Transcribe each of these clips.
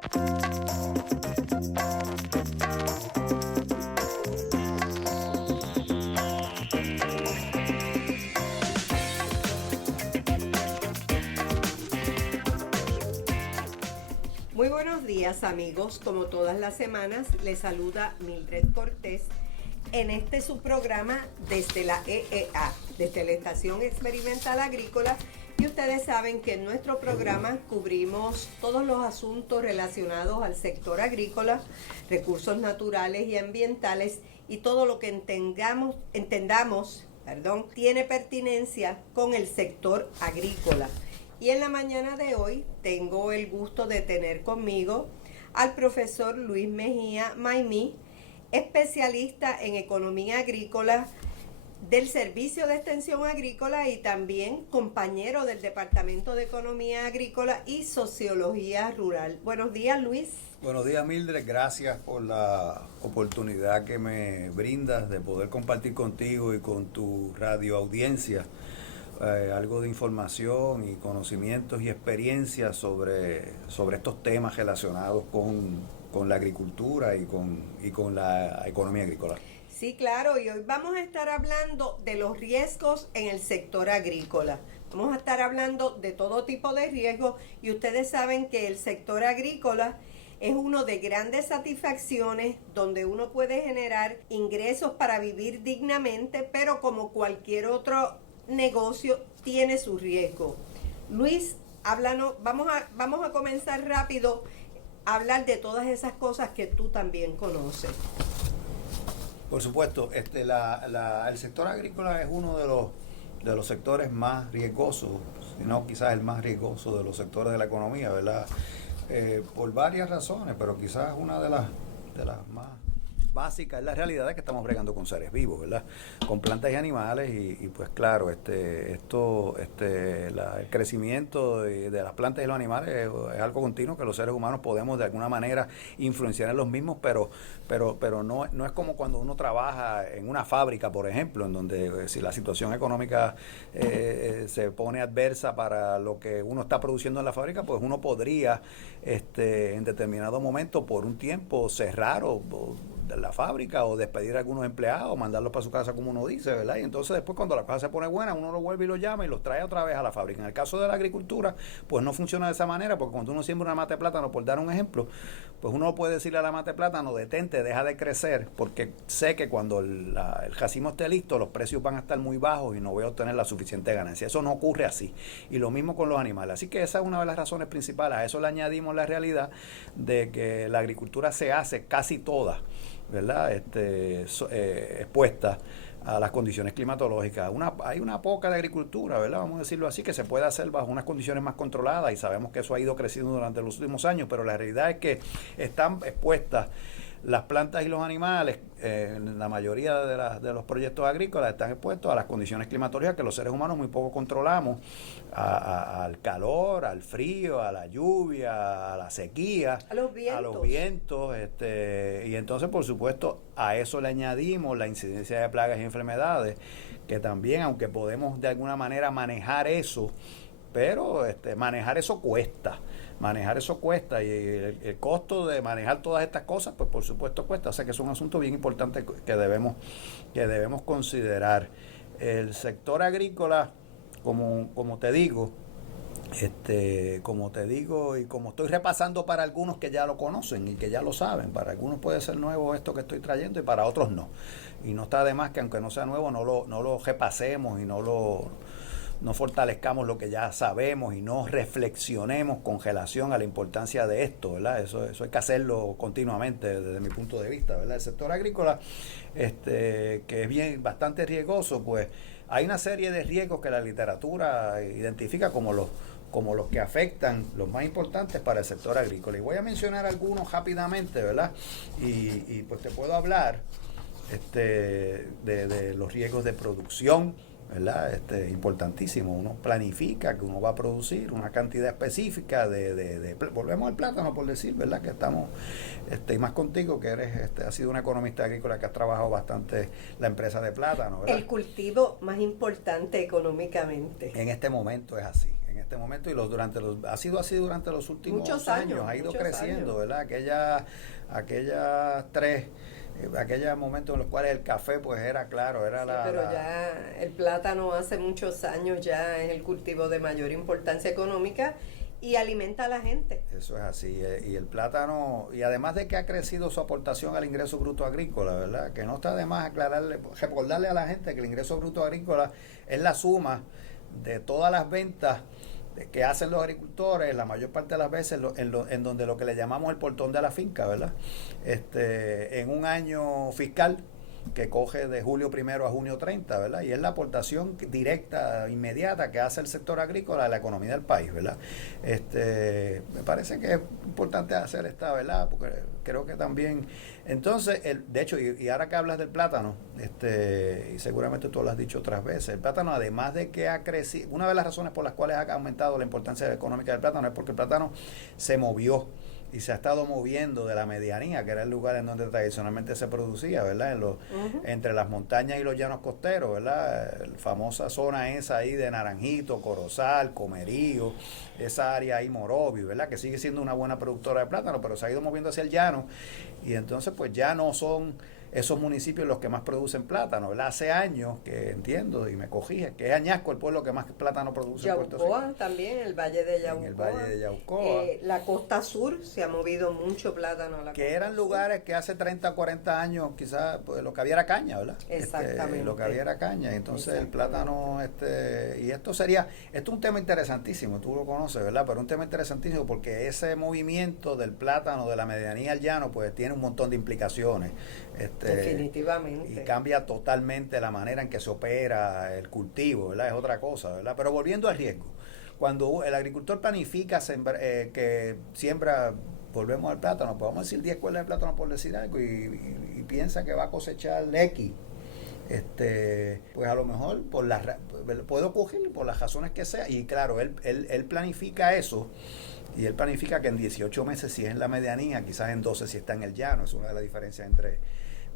Muy buenos días, amigos. Como todas las semanas, les saluda Mildred Cortés en este subprograma desde la EEA, desde la Estación Experimental Agrícola. Y ustedes saben que en nuestro programa cubrimos todos los asuntos relacionados al sector agrícola, recursos naturales y ambientales y todo lo que entendamos, tiene pertinencia con el sector agrícola. Y en la mañana de hoy tengo el gusto de tener conmigo al profesor Luis Mejía Maimí, especialista en economía agrícola del Servicio de Extensión Agrícola y también compañero del Departamento de Economía Agrícola y Sociología Rural. Buenos días, Luis. Buenos días, Mildred. Gracias por la oportunidad que me brindas de poder compartir contigo y con tu radio audiencia algo de información y conocimientos y experiencias sobre estos temas relacionados con la agricultura y con la economía agrícola. Sí, claro, y hoy vamos a estar hablando de los riesgos en el sector agrícola. Vamos a estar hablando de todo tipo de riesgos y ustedes saben que el sector agrícola es uno de grandes satisfacciones donde uno puede generar ingresos para vivir dignamente, pero como cualquier otro negocio tiene su riesgo. Luis, háblanos, vamos a comenzar rápido a hablar de todas esas cosas que tú también conoces. Por supuesto, el sector agrícola es uno de los sectores más riesgosos, si no quizás el más riesgoso de los sectores de la economía, ¿verdad? Por varias razones, pero quizás una de las más básica es la realidad de que estamos bregando con seres vivos, ¿verdad? Con plantas y animales y pues claro, el crecimiento de las plantas y los animales es algo continuo que los seres humanos podemos de alguna manera influenciar en los mismos, pero no es como cuando uno trabaja en una fábrica, por ejemplo, en donde si la situación económica se pone adversa para lo que uno está produciendo en la fábrica, pues uno podría en determinado momento por un tiempo cerrar o de la fábrica o despedir a algunos empleados, mandarlos para su casa como uno dice, ¿verdad? Y entonces después cuando la cosa se pone buena, uno los vuelve y los llama y los trae otra vez a la fábrica. En el caso de la agricultura, pues no funciona de esa manera, porque cuando uno siembra una mata de plátano, por dar un ejemplo, pues uno puede decirle a la mata de plátano, detente, deja de crecer, porque sé que cuando el racimo esté listo, los precios van a estar muy bajos y no voy a obtener la suficiente ganancia. Eso no ocurre así. Y lo mismo con los animales. Así que esa es una de las razones principales. A eso le añadimos la realidad de que la agricultura se hace casi toda, ¿verdad? Expuesta a las condiciones climatológicas. Hay una poca de agricultura, ¿verdad? Vamos a decirlo así, que se puede hacer bajo unas condiciones más controladas y sabemos que eso ha ido creciendo durante los últimos años, pero la realidad es que están expuestas las plantas y los animales, la mayoría de los proyectos agrícolas están expuestos a las condiciones climatológicas que los seres humanos muy poco controlamos, al calor, al frío, a la lluvia, a la sequía, a los vientos, y entonces por supuesto a eso le añadimos la incidencia de plagas y enfermedades, que también, aunque podemos de alguna manera manejar eso, pero manejar eso cuesta y el costo de manejar todas estas cosas, pues por supuesto cuesta. O sea que es un asunto bien importante que debemos considerar. El sector agrícola, como te digo y como estoy repasando para algunos que ya lo conocen y que ya lo saben, para algunos puede ser nuevo esto que estoy trayendo y para otros no. Y no está de más que aunque no sea nuevo, no lo repasemos y no fortalezcamos lo que ya sabemos y no reflexionemos con relación a la importancia de esto, ¿verdad? Eso hay que hacerlo continuamente desde mi punto de vista, ¿verdad? El sector agrícola, que es bastante riesgoso, pues hay una serie de riesgos que la literatura identifica como los que afectan, los más importantes para el sector agrícola. Y voy a mencionar algunos rápidamente, ¿verdad? Y pues te puedo hablar de los riesgos de producción, ¿verdad? Importantísimo. Uno planifica que uno va a producir una cantidad específica volvemos al plátano por decir, ¿verdad? Que estamos, y más contigo que has sido una economista agrícola que has trabajado bastante la empresa de plátano, ¿verdad? El cultivo más importante económicamente. En este momento es así. este momento, y ha sido así durante los últimos muchos años, ha ido muchos creciendo, años. ¿verdad? Aquellas tres, aquellos momentos en los cuales el café pues era claro, era Sí, pero ya el plátano hace muchos años ya es el cultivo de mayor importancia económica y alimenta a la gente. Eso es así, y el plátano, y además de que ha crecido su aportación al ingreso bruto agrícola, ¿verdad? Que no está de más recordarle a la gente que el ingreso bruto agrícola es la suma de todas las ventas que hacen los agricultores, la mayor parte de las veces en donde lo que le llamamos el portón de la finca, ¿verdad? En un año fiscal que coge de julio 1 a junio 30, ¿verdad? Y es la aportación directa, inmediata que hace el sector agrícola a la economía del país, ¿verdad? Me parece que es importante hacer esta, ¿verdad? Porque creo que también, entonces, de hecho, y ahora que hablas del plátano, y seguramente tú lo has dicho otras veces, el plátano, además de que ha crecido, una de las razones por las cuales ha aumentado la importancia económica del plátano es porque el plátano se movió y se ha estado moviendo de la medianía, que era el lugar en donde tradicionalmente se producía, ¿verdad? Entre las montañas y los llanos costeros, ¿verdad? La famosa zona esa ahí de Naranjito, Corozal, Comerío, esa área ahí, Morovi, ¿verdad? Que sigue siendo una buena productora de plátano, pero se ha ido moviendo hacia el llano, y entonces pues ya no son esos municipios los que más producen plátano, ¿verdad? Hace años que entiendo, y me corrige, que es Añasco el pueblo que más plátano produce en Puerto Rico. Yaucoa también, el Valle de Yaucoa. En el Valle de Yaucoa. La costa sur se ha movido mucho plátano a la que costa eran sur. Lugares que hace 30 o 40 años quizás pues, lo que había era caña, ¿verdad? Exactamente. Lo que había era caña, entonces el plátano, y esto es un tema interesantísimo, tú lo conoces, ¿verdad? Pero un tema interesantísimo porque ese movimiento del plátano de la medianía al llano pues tiene un montón de implicaciones. Definitivamente. Y cambia totalmente la manera en que se opera el cultivo, ¿verdad? Es otra cosa, ¿verdad? Pero volviendo al riesgo, cuando el agricultor planifica que siembra, volvemos al plátano, pues vamos a decir 10 cuerdas de plátano por decir algo, y piensa que va a cosechar X, pues a lo mejor puede ocurrir por las razones que sea, y claro, él planifica eso. Y él planifica que en 18 meses si es en la medianía, quizás en 12 si está en el llano. Es una de las diferencias entre,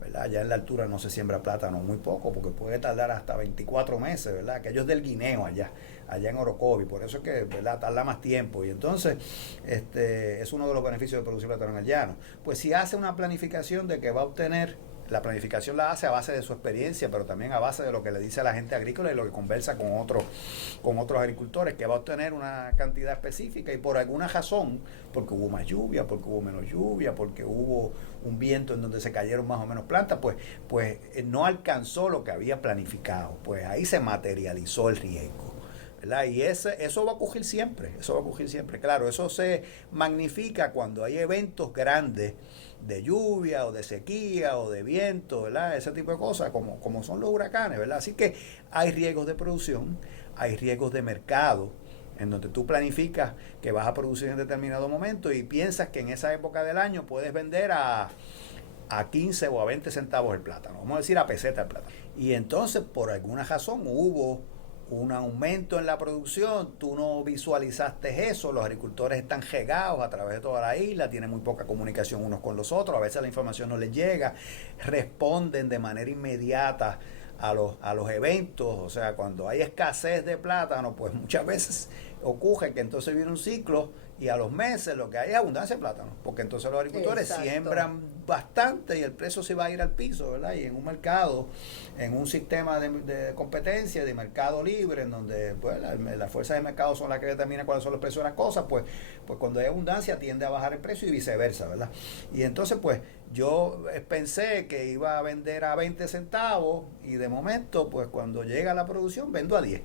¿verdad? Allá en la altura no se siembra plátano muy poco, porque puede tardar hasta 24 meses, ¿verdad? Aquello es del guineo allá en Orocovi, por eso es que, ¿verdad? Tarda más tiempo. Y entonces, es uno de los beneficios de producir plátano en el llano. Pues si hace una planificación de que va a obtener, la planificación la hace a base de su experiencia, pero también a base de lo que le dice a la gente agrícola y lo que conversa con otros agricultores, que va a obtener una cantidad específica, y por alguna razón, porque hubo más lluvia, porque hubo menos lluvia, porque hubo un viento en donde se cayeron más o menos plantas, pues no alcanzó lo que había planificado. Pues ahí se materializó el riesgo, ¿verdad? Y eso va a ocurrir siempre, Claro, eso se magnifica cuando hay eventos grandes de lluvia o de sequía o de viento, ¿verdad? Ese tipo de cosas, como son los huracanes, ¿verdad? Así que hay riesgos de producción, hay riesgos de mercado, en donde tú planificas que vas a producir en determinado momento y piensas que en esa época del año puedes vender a 15 o a 20 centavos el plátano, vamos a decir a peseta el plátano. Y entonces, por alguna razón, hubo un aumento en la producción, tú no visualizaste eso, los agricultores están regados a través de toda la isla, tienen muy poca comunicación unos con los otros, a veces la información no les llega, responden de manera inmediata a los eventos, o sea, cuando hay escasez de plátano, pues muchas veces ocurre que entonces viene un ciclo y a los meses lo que hay es abundancia de plátano, porque entonces los agricultores siembran bastante y el precio se va a ir al piso, ¿verdad? Y en un mercado, en un sistema de competencia, de mercado libre, en donde pues, las fuerzas de mercado son las que determinan cuáles son los precios de las cosas, pues cuando hay abundancia tiende a bajar el precio y viceversa, ¿verdad? Y entonces pues yo pensé que iba a vender a 20 centavos y de momento pues cuando llega la producción vendo a 10.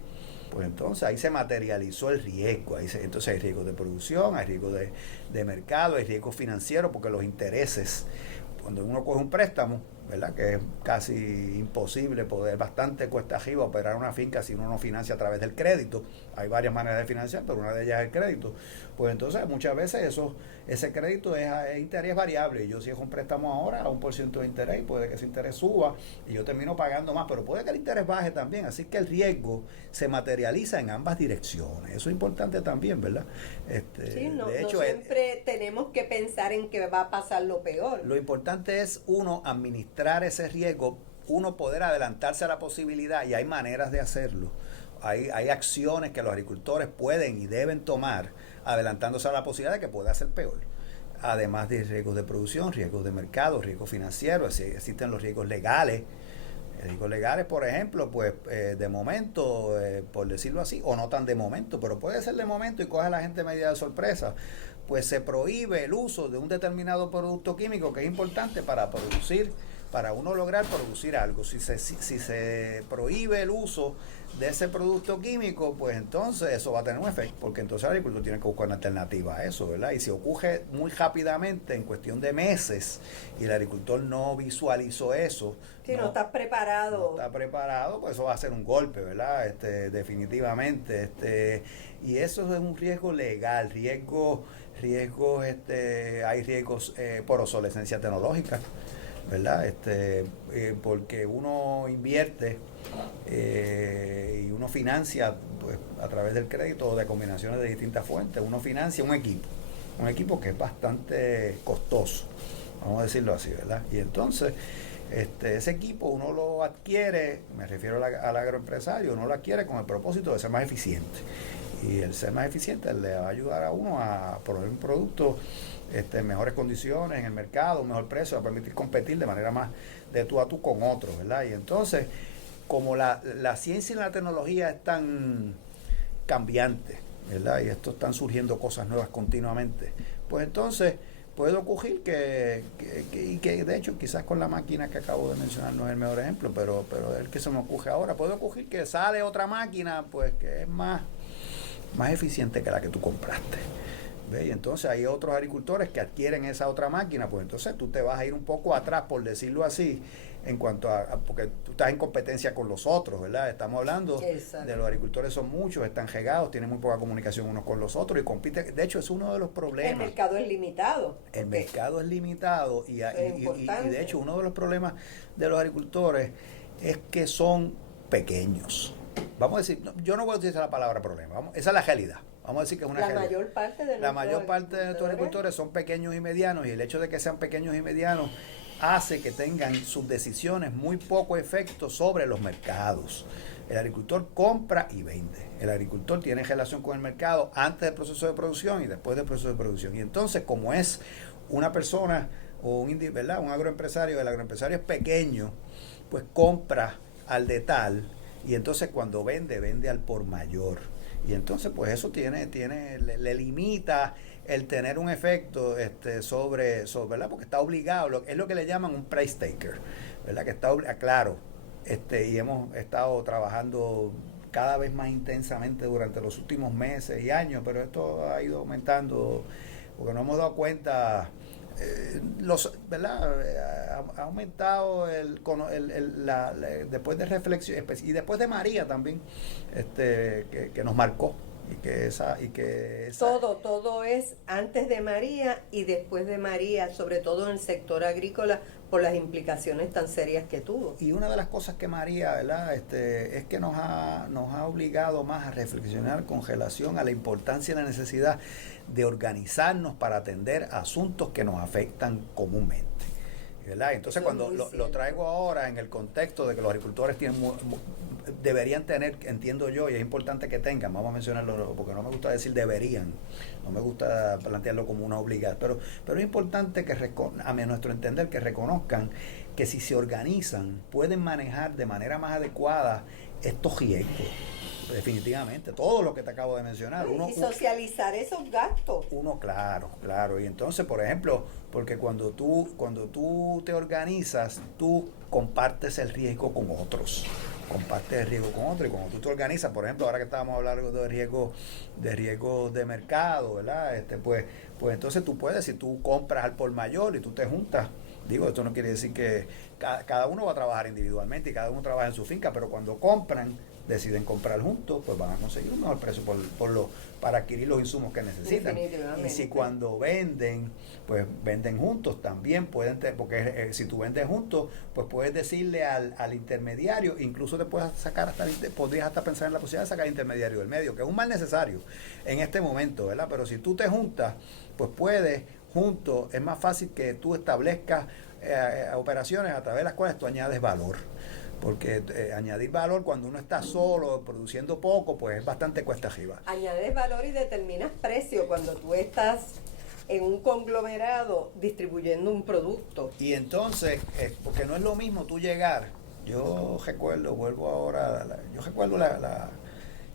Pues entonces ahí se materializó el riesgo, entonces hay riesgo de producción, hay riesgo de mercado, hay riesgo financiero, porque los intereses, cuando uno coge un préstamo, ¿verdad? Que es casi imposible poder, bastante cuesta arriba operar una finca si uno no financia a través del crédito. Hay varias maneras de financiar, pero una de ellas es el crédito. Pues entonces muchas veces ese crédito es interés variable. Yo si es un préstamo ahora a 1% de interés, puede que ese interés suba y yo termino pagando más, pero puede que el interés baje también. Así que el riesgo se materializa en ambas direcciones. Eso es importante también, ¿verdad? De hecho, no siempre tenemos que pensar en que va a pasar lo peor. Lo importante es uno administrar ese riesgo, uno poder adelantarse a la posibilidad, y hay maneras de hacerlo. hay acciones que los agricultores pueden y deben tomar, adelantándose a la posibilidad de que pueda ser peor. Además de riesgos de producción, riesgos de mercado, riesgos financieros, existen los riesgos legales. Riesgos legales, por ejemplo, pues de momento, por decirlo así, o no tan de momento, pero puede ser de momento y coge a la gente media de sorpresa, pues se prohíbe el uso de un determinado producto químico que es importante para uno lograr producir algo. Si se prohíbe el uso de ese producto químico, pues entonces eso va a tener un efecto, porque entonces el agricultor tiene que buscar una alternativa a eso, ¿verdad? Y si ocurre muy rápidamente, en cuestión de meses, y el agricultor no visualizó eso, no está preparado. No está preparado, pues eso va a ser un golpe, ¿verdad? Definitivamente. Y eso es un riesgo legal, hay riesgos por obsolescencia tecnológica, ¿verdad? Porque uno invierte y uno financia, pues, a través del crédito o de combinaciones de distintas fuentes, uno financia un equipo que es bastante costoso, vamos a decirlo así, ¿verdad? Y entonces ese equipo uno lo adquiere, me refiero al agroempresario, uno lo adquiere con el propósito de ser más eficiente. Y el ser más eficiente le va a ayudar a uno a proveer un producto en mejores condiciones en el mercado, un mejor precio, va a permitir competir de manera más de tú a tú con otros, ¿verdad? Y entonces, como la ciencia y la tecnología es tan cambiante, ¿verdad? Y esto están surgiendo cosas nuevas continuamente, pues entonces puede ocurrir que de hecho quizás con la máquina que acabo de mencionar no es el mejor ejemplo, pero el que se me ocurre ahora, puede ocurrir que sale otra máquina pues que es más eficiente que la que tú compraste. ¿Ve? Y entonces hay otros agricultores que adquieren esa otra máquina, pues entonces tú te vas a ir un poco atrás, por decirlo así, en cuanto porque tú estás en competencia con los otros, ¿verdad? Estamos hablando de los agricultores, son muchos, están regados, tienen muy poca comunicación unos con los otros y compiten. De hecho, es uno de los problemas. El mercado es limitado. El mercado es limitado y de hecho uno de los problemas de los agricultores es que son pequeños. Vamos a decir, yo no voy a utilizar la palabra problema, esa es la realidad. Vamos a decir que es una realidad. La mayor parte de nuestros agricultores son pequeños y medianos, y el hecho de que sean pequeños y medianos hace que tengan sus decisiones muy poco efecto sobre los mercados. El agricultor compra y vende. El agricultor tiene relación con el mercado antes del proceso de producción y después del proceso de producción. Y entonces, como es una persona o ¿verdad? Un agroempresario, el agroempresario es pequeño, pues compra al de tal, y entonces cuando vende al por mayor. Y entonces pues eso le limita el tener un efecto sobre ¿verdad? Porque está obligado, es lo que le llaman un price taker, ¿verdad? Que está claro, y hemos estado trabajando cada vez más intensamente durante los últimos meses y años, pero esto ha ido aumentando porque nos hemos dado cuenta, ¿verdad? Ha aumentado después de reflexión y después de María también, que nos marcó y que esa todo es antes de María y después de María, sobre todo en el sector agrícola, por las implicaciones tan serias que tuvo. Y una de las cosas que María, ¿verdad? Es que nos ha obligado más a reflexionar con relación a la importancia y la necesidad de organizarnos para atender asuntos que nos afectan comúnmente, ¿verdad? Entonces, cuando lo traigo ahora en el contexto de que los agricultores deberían tener, entiendo yo, y es importante que tengan, vamos a mencionarlo porque no me gusta decir deberían, no me gusta plantearlo como una obligación, pero es importante que a nuestro entender que reconozcan que si se organizan pueden manejar de manera más adecuada estos riesgos. Definitivamente, todo lo que te acabo de mencionar. Y socializar esos gastos. Claro. Y entonces, por ejemplo, porque cuando tú te organizas, tú compartes el riesgo con otros. Y cuando tú te organizas, por ejemplo, ahora que estábamos hablando de riesgo de mercado, ¿verdad? Pues entonces tú puedes, si tú compras al por mayor y tú te juntas, esto no quiere decir que cada uno va a trabajar individualmente y cada uno trabaja en su finca, pero cuando deciden comprar juntos, pues van a conseguir un mejor precio para adquirir los insumos que necesitan. Y si cuando venden, pues venden juntos, también pueden, porque si tú vendes juntos, pues puedes decirle al intermediario, incluso te puedes sacar podrías hasta pensar en la posibilidad de sacar al intermediario del medio, que es un mal necesario en este momento, ¿verdad? Pero si tú te juntas, pues puedes juntos, es más fácil que tú establezcas operaciones a través de las cuales tú añades valor. porque añadir valor cuando uno está solo, produciendo poco, pues es bastante cuesta arriba. Añades valor y determinas precio cuando tú estás en un conglomerado distribuyendo un producto. Y entonces, porque no es lo mismo tú llegar, yo recuerdo,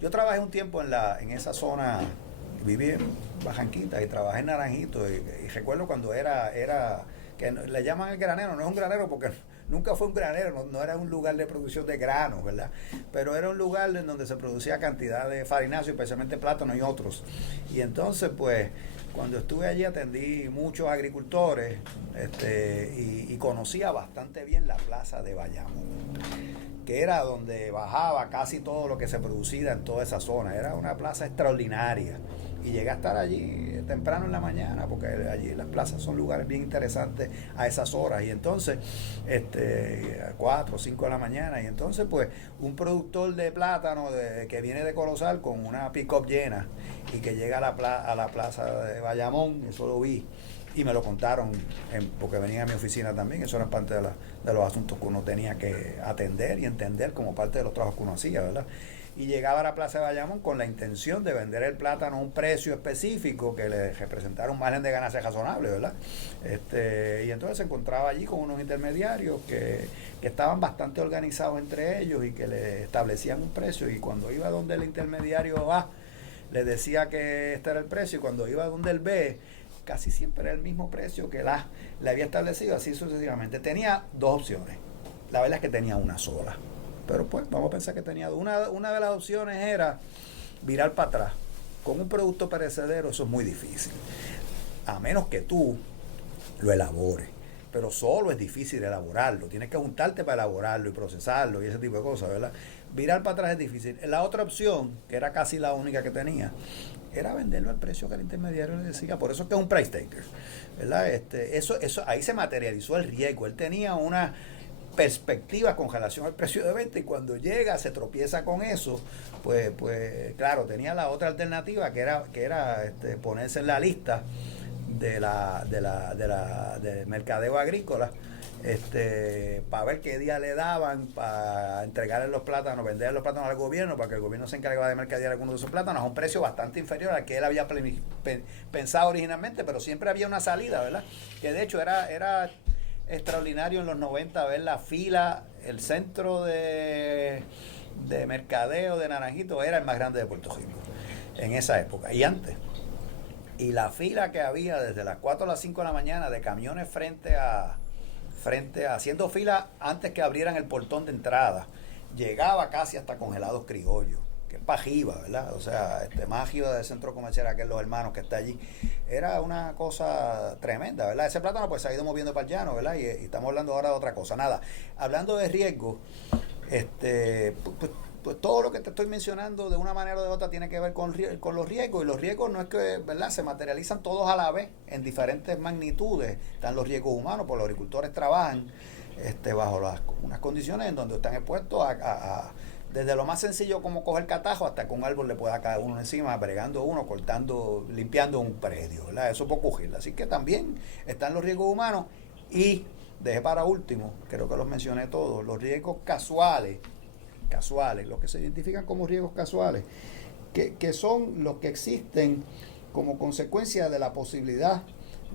yo trabajé un tiempo en esa zona, viví en Bajanquita y trabajé en Naranjito, y recuerdo cuando era que le llaman el granero, no es un granero porque nunca fue un granero, no era un lugar de producción de granos, ¿verdad? Pero era un lugar en donde se producía cantidad de farináceos, especialmente plátano y otros. Y entonces, pues, cuando estuve allí atendí muchos agricultores y conocía bastante bien la plaza de Bayamón, que era donde bajaba casi todo lo que se producía en toda esa zona. Era una plaza extraordinaria. Y llegué a estar allí temprano en la mañana, porque allí las plazas son lugares bien interesantes a esas horas. Y entonces, a 4 o 5 de la mañana, y entonces pues un productor de plátano que viene de Corozal con una pick-up llena y que llega a la plaza de Bayamón, eso lo vi. Y me lo contaron, porque venían a mi oficina también, eso era parte de los asuntos que uno tenía que atender y entender como parte de los trabajos que uno hacía, ¿verdad? Y llegaba a la plaza de Bayamón con la intención de vender el plátano a un precio específico que le representara un margen de ganancia razonable, ¿verdad? Y entonces se encontraba allí con unos intermediarios que estaban bastante organizados entre ellos y que le establecían un precio, y cuando iba donde el intermediario A, le decía que este era el precio, y cuando iba donde el B, casi siempre era el mismo precio que el A le había establecido, así sucesivamente. Tenía dos opciones. La verdad es que tenía una sola. Pero pues vamos a pensar que tenía dos. Una de las opciones era virar para atrás. Con un producto perecedero eso es muy difícil. A menos que tú lo elabores. Pero solo es difícil elaborarlo. Tienes que juntarte para elaborarlo y procesarlo y ese tipo de cosas, ¿verdad? Virar para atrás es difícil. La otra opción, que era casi la única que tenía, era venderlo al precio que el intermediario le decía. Por eso es que es un price taker, ¿verdad? Eso, ahí se materializó el riesgo. Él tenía una perspectiva con relación al precio de venta, y cuando llega se tropieza con eso, pues claro, tenía la otra alternativa que era ponerse en la lista de mercadeo agrícola, para ver qué día le daban para entregarle los plátanos, vender los plátanos al gobierno, para que el gobierno se encargara de mercadear algunos de esos plátanos a un precio bastante inferior al que él había pensado originalmente, pero siempre había una salida, ¿verdad? Que de hecho era extraordinario en los 90 ver la fila. El centro de mercadeo de Naranjito era el más grande de Puerto Rico en esa época y antes. Y la fila que había desde las 4 a las 5 de la mañana de camiones frente a haciendo fila antes que abrieran el portón de entrada, llegaba casi hasta Congelados Criollos, que es Pajiba, ¿verdad? O sea, más arriba del centro comercial aquel Los Hermanos que está allí. Era una cosa tremenda, ¿verdad? Ese plátano pues se ha ido moviendo para el llano, ¿verdad? Y estamos hablando ahora de otra cosa. Nada, hablando de riesgo, pues todo lo que te estoy mencionando de una manera o de otra tiene que ver con los riesgos, y los riesgos no es que, ¿verdad?, se materializan todos a la vez en diferentes magnitudes. Están los riesgos humanos, porque los agricultores trabajan bajo unas condiciones en donde están expuestos desde lo más sencillo como coger catajo hasta que un árbol le pueda caer uno encima, bregando uno, cortando, limpiando un predio, ¿verdad? Eso puede ocurrir. Así que también están los riesgos humanos, y dejé para último, creo que los mencioné todos, los riesgos casuales, los que se identifican como riesgos casuales, que son los que existen como consecuencia de la posibilidad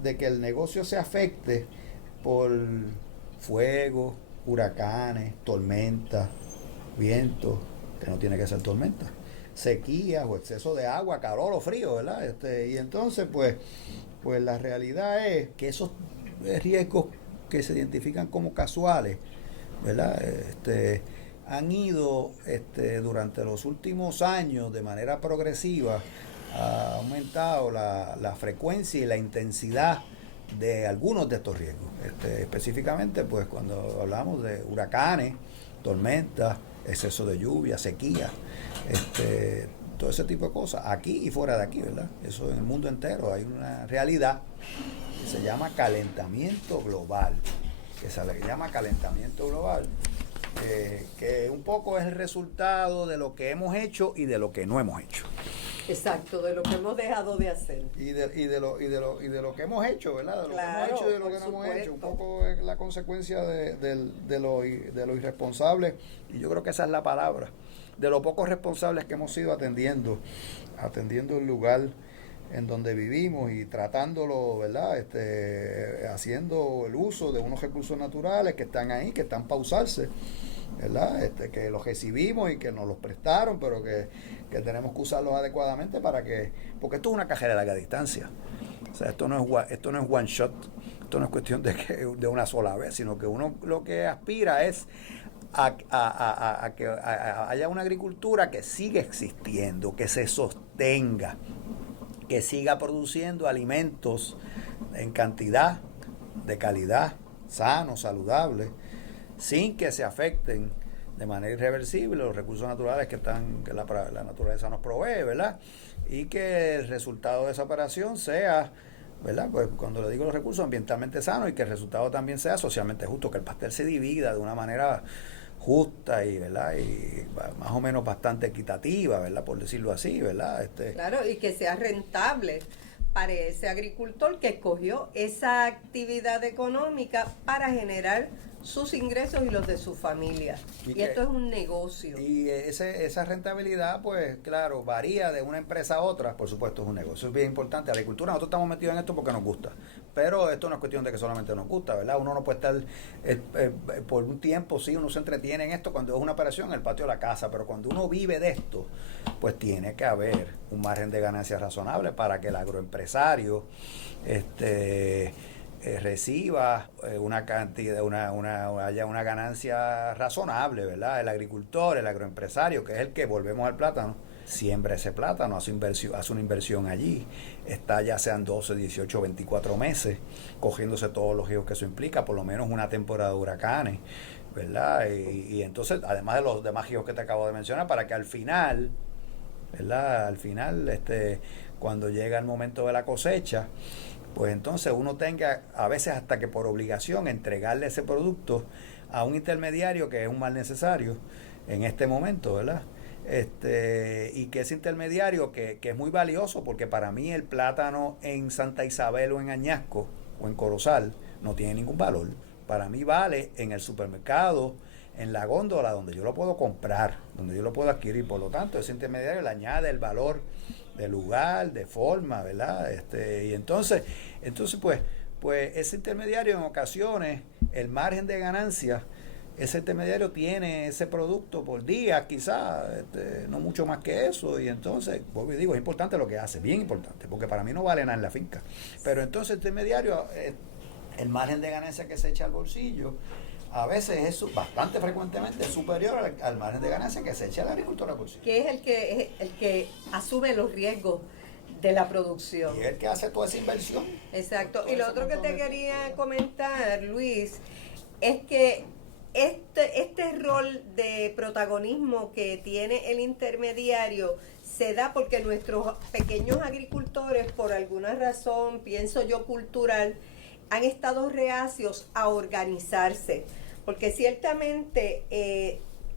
de que el negocio se afecte por fuego, huracanes, tormentas, vientos, que no tiene que ser tormenta, sequías o exceso de agua, calor o frío, ¿verdad? Y entonces pues la realidad es que esos riesgos que se identifican como casuales, ¿verdad?, han ido durante los últimos años de manera progresiva, ha aumentado la frecuencia y la intensidad de algunos de estos riesgos. Específicamente, pues cuando hablamos de huracanes, tormentas, exceso de lluvia, sequía, todo ese tipo de cosas, aquí y fuera de aquí, ¿verdad? Eso en el mundo entero hay una realidad que se llama calentamiento global, que un poco es el resultado de lo que hemos hecho y de lo que no hemos hecho. Exacto, de lo que hemos dejado de hacer. Y de lo que hemos hecho, ¿verdad? De lo Claro, que hemos hecho y de lo por que no hemos supuesto. hecho. Un poco es la consecuencia de lo irresponsable. Y yo creo que esa es la palabra. De lo poco responsables que hemos sido atendiendo el lugar en donde vivimos y tratándolo, ¿verdad? Haciendo el uso de unos recursos naturales que están ahí, que están para usarse, ¿verdad? Que los recibimos y que nos los prestaron, pero que tenemos que usarlos adecuadamente porque esto es una carrera de larga distancia. O sea, esto no es one shot, esto no es cuestión de una sola vez, sino que uno lo que aspira es a que haya una agricultura que siga existiendo, que se sostenga, que siga produciendo alimentos en cantidad, de calidad, sanos, saludables, sin que se afecten de manera irreversible los recursos naturales que la naturaleza nos provee, ¿verdad? Y que el resultado de esa operación sea, ¿verdad? Pues cuando le digo los recursos, ambientalmente sanos, y que el resultado también sea socialmente justo, que el pastel se divida de una manera justa y, ¿verdad? Y más o menos bastante equitativa, ¿verdad? Por decirlo así, ¿verdad? Claro, y que sea rentable para ese agricultor que escogió esa actividad económica para generar sus ingresos y los de su familia. Y esto es un negocio. Y esa rentabilidad, pues claro, varía de una empresa a otra. Por supuesto, es un negocio, es bien importante. La agricultura, nosotros estamos metidos en esto porque nos gusta, pero esto no es cuestión de que solamente nos gusta, ¿verdad? Uno no puede estar por un tiempo, sí, uno se entretiene en esto cuando es una operación en el patio de la casa, pero cuando uno vive de esto, pues tiene que haber un margen de ganancia razonable para que el agroempresario reciba una cantidad, haya una ganancia razonable, ¿verdad? El agricultor, el agroempresario, que es el que, volvemos al plátano, siembra ese plátano, hace una inversión allí, está ya sean 12, 18, 24 meses, cogiéndose todos los riesgos que eso implica, por lo menos una temporada de huracanes, ¿verdad? Y entonces, además de los demás riesgos que te acabo de mencionar, para que al final, ¿verdad? Al final, cuando llega el momento de la cosecha, pues entonces uno tenga, a veces hasta que por obligación, entregarle ese producto a un intermediario que es un mal necesario en este momento, ¿verdad? Y que ese intermediario que es muy valioso, porque para mí el plátano en Santa Isabel o en Añasco o en Corozal no tiene ningún valor. Para mí vale en el supermercado, en la góndola donde yo lo puedo comprar, donde yo lo puedo adquirir. Por lo tanto, ese intermediario le añade el valor de lugar, de forma, ¿verdad? Y entonces pues ese intermediario en ocasiones, el margen de ganancia, ese intermediario tiene ese producto por día, quizás, no mucho más que eso, y entonces, vuelvo y digo, es importante lo que hace, bien importante, porque para mí no vale nada en la finca. Pero entonces el intermediario, el margen de ganancia que se echa al bolsillo, a veces es bastante frecuentemente superior al margen de ganancia que se echa al agricultor al bolsillo. Que es el que asume los riesgos de la producción. Y es el que hace toda esa inversión. Exacto. Y lo otro que te quería comentar, Luis, es que este rol de protagonismo que tiene el intermediario se da porque nuestros pequeños agricultores, por alguna razón, pienso yo cultural, han estado reacios a organizarse, porque ciertamente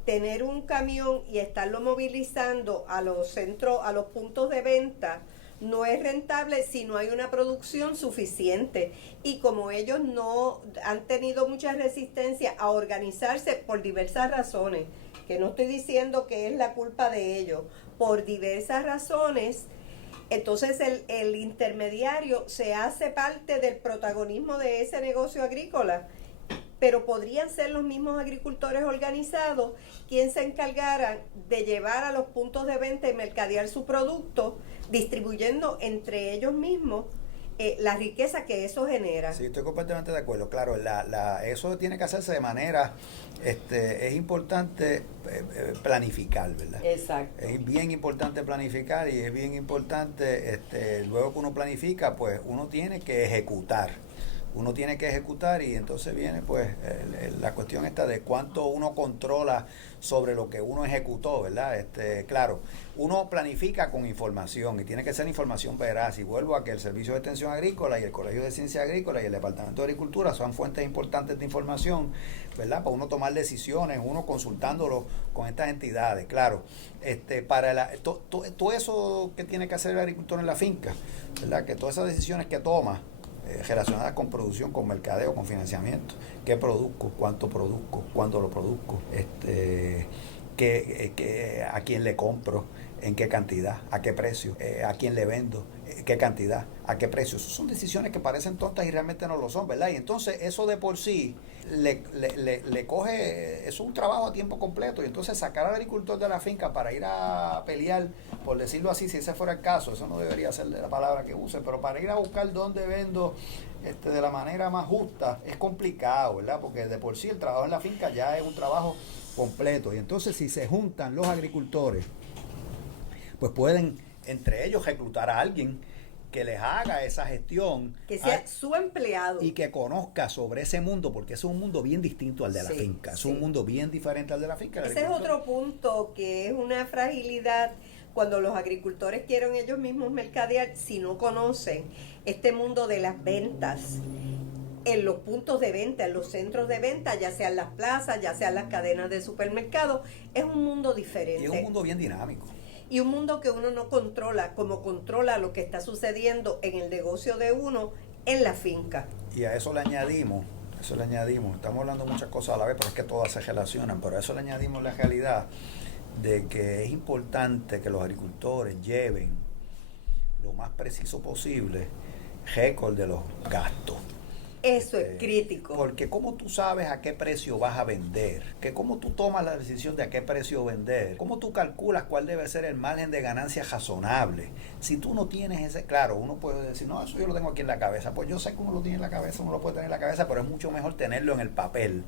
tener un camión y estarlo movilizando a los centros, a los puntos de venta, no es rentable si no hay una producción suficiente. Y como ellos no han tenido mucha resistencia a organizarse por diversas razones, que no estoy diciendo que es la culpa de ellos, por diversas razones, entonces el intermediario se hace parte del protagonismo de ese negocio agrícola, pero podrían ser los mismos agricultores organizados quienes se encargaran de llevar a los puntos de venta y mercadear su producto, distribuyendo entre ellos mismos la riqueza que eso genera. Sí, estoy completamente de acuerdo. Claro, eso tiene que hacerse de manera, es importante planificar, ¿verdad? Exacto. Es bien importante planificar y es bien importante, luego que uno planifica, pues uno tiene que ejecutar, uno tiene que ejecutar y entonces viene pues la cuestión esta de cuánto uno controla sobre lo que uno ejecutó, ¿verdad? Claro, uno planifica con información y tiene que ser información veraz, y vuelvo a que el Servicio de Extensión Agrícola y el Colegio de Ciencias Agrícolas y el Departamento de Agricultura son fuentes importantes de información, ¿verdad? Para uno tomar decisiones, uno consultándolo con estas entidades, claro. Para todo eso que tiene que hacer el agricultor en la finca, ¿verdad? Que todas esas decisiones que toma relacionadas con producción, con mercadeo, con financiamiento, qué produzco, cuánto produzco, cuándo lo produzco, a quién le compro, en qué cantidad, a qué precio, a quién le vendo, qué cantidad, a qué precio. Esas son decisiones que parecen tontas y realmente no lo son, ¿verdad? Y entonces eso de por sí le coge, es un trabajo a tiempo completo, y entonces sacar al agricultor de la finca para ir a pelear, por decirlo así, si ese fuera el caso, eso no debería ser la palabra que use, pero para ir a buscar dónde vendo de la manera más justa es complicado, ¿verdad? Porque de por sí el trabajo en la finca ya es un trabajo completo, y entonces si se juntan los agricultores, pues pueden entre ellos reclutar a alguien que les haga esa gestión, que sea su empleado y que conozca sobre ese mundo, porque es un mundo bien distinto al de la finca, es un mundo bien diferente al de la finca. Ese es otro punto que es una fragilidad cuando los agricultores quieren ellos mismos mercadear, si no conocen este mundo de las ventas en los puntos de venta, en los centros de venta, ya sean las plazas, ya sean las cadenas de supermercados, es un mundo diferente. Y es un mundo bien dinámico. Y un mundo que uno no controla, como controla lo que está sucediendo en el negocio de uno en la finca. Y a eso le añadimos, estamos hablando muchas cosas a la vez, pero es que todas se relacionan, pero a eso le añadimos la realidad de que es importante que los agricultores lleven lo más preciso posible récord de los gastos. Eso es crítico. Porque ¿cómo tú sabes a qué precio vas a vender? Que ¿cómo tú tomas la decisión de a qué precio vender? ¿Cómo tú calculas cuál debe ser el margen de ganancia razonable? Si tú no tienes ese, claro, uno puede decir, no, eso yo lo tengo aquí en la cabeza. Pues yo sé que uno lo tiene en la cabeza, uno lo puede tener en la cabeza, pero es mucho mejor tenerlo en el papel.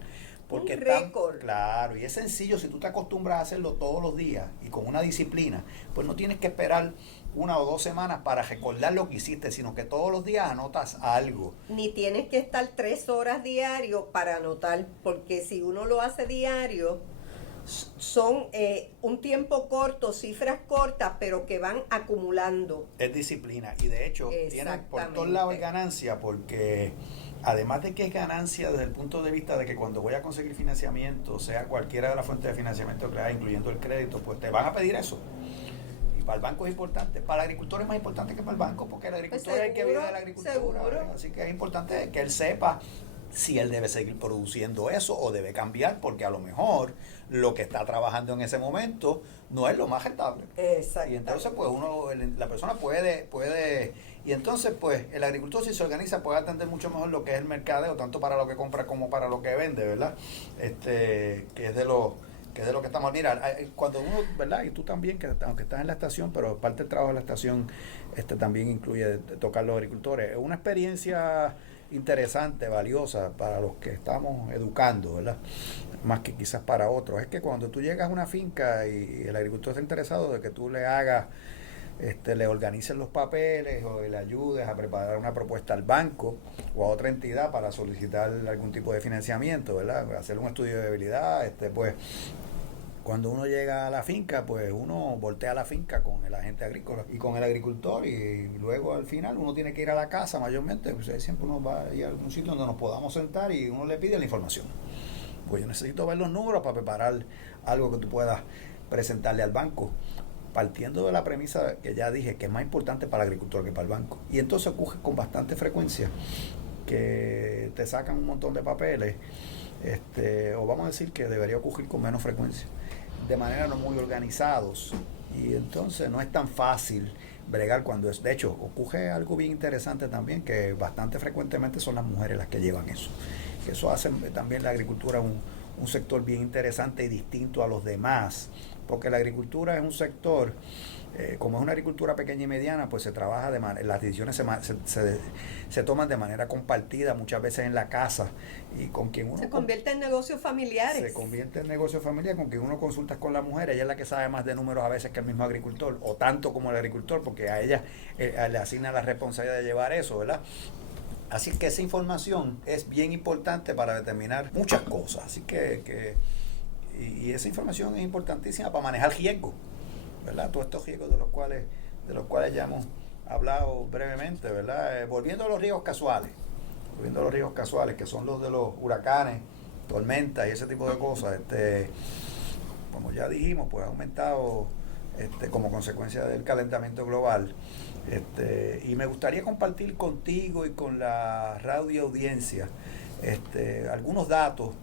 Porque un récord. Claro, y es sencillo si tú te acostumbras a hacerlo todos los días y con una disciplina, pues no tienes que esperar 1 o 2 semanas para recordar lo que hiciste, sino que todos los días anotas algo. Ni tienes que estar 3 horas diario para anotar, porque si uno lo hace diario, son un tiempo corto, cifras cortas, pero que van acumulando. Es disciplina, y de hecho tiene por todos lados ganancia, porque además de que es ganancia desde el punto de vista de que cuando voy a conseguir financiamiento, sea cualquiera de las fuentes de financiamiento que haya, incluyendo el crédito, pues te van a pedir eso. Para el banco es importante, para el agricultor es más importante que para el banco, porque el agricultor es el que vive de la agricultura, así que es importante que él sepa si él debe seguir produciendo eso o debe cambiar, porque a lo mejor lo que está trabajando en ese momento no es lo más rentable. Y entonces pues la persona puede, y entonces pues el agricultor, si se organiza, puede atender mucho mejor lo que es el mercadeo, tanto para lo que compra como para lo que vende, ¿verdad? Que es de lo que estamos. Mira, cuando uno, ¿verdad? Y tú también, que aunque estás en la estación, pero parte del trabajo de la estación también incluye tocar los agricultores. Es una experiencia interesante, valiosa para los que estamos educando, ¿verdad? Más que quizás para otros. Es que cuando tú llegas a una finca y el agricultor está interesado de que tú le hagas, le organices los papeles o le ayudes a preparar una propuesta al banco o a otra entidad para solicitar algún tipo de financiamiento, ¿verdad? Hacer un estudio de viabilidad, pues cuando uno llega a la finca, pues uno voltea a la finca con el agente agrícola y con el agricultor, y luego al final uno tiene que ir a la casa mayormente, pues siempre uno va a ir a algún sitio donde nos podamos sentar y uno le pide la información. Pues yo necesito ver los números para preparar algo que tú puedas presentarle al banco, partiendo de la premisa que ya dije, que es más importante para el agricultor que para el banco. Y entonces ocurre con bastante frecuencia que te sacan un montón de papeles, o vamos a decir que debería ocurrir con menos frecuencia, de manera no muy organizados, y entonces no es tan fácil bregar cuando es. De hecho, ocurre algo bien interesante también, que bastante frecuentemente son las mujeres las que llevan eso, que eso hace también la agricultura un sector bien interesante y distinto a los demás, porque la agricultura es un sector, como es una agricultura pequeña y mediana, pues se trabaja las decisiones se toman de manera compartida, muchas veces en la casa, y con quien uno se convierte en negocios familiares. Se convierte en negocio familiar, con quien uno consulta con la mujer. Ella es la que sabe más de números a veces que el mismo agricultor, o tanto como el agricultor, porque a ella le asigna la responsabilidad de llevar eso, ¿verdad? Así que esa información es bien importante para determinar muchas cosas. Así y esa información es importantísima para manejar riesgos, ¿verdad? Todos estos riesgos de los cuales ya hemos hablado brevemente, ¿verdad? Volviendo a los riesgos casuales, que son los de los huracanes, tormentas y ese tipo de cosas, como ya dijimos, pues ha aumentado como consecuencia del calentamiento global. Y me gustaría compartir contigo y con la radio audiencia algunos datos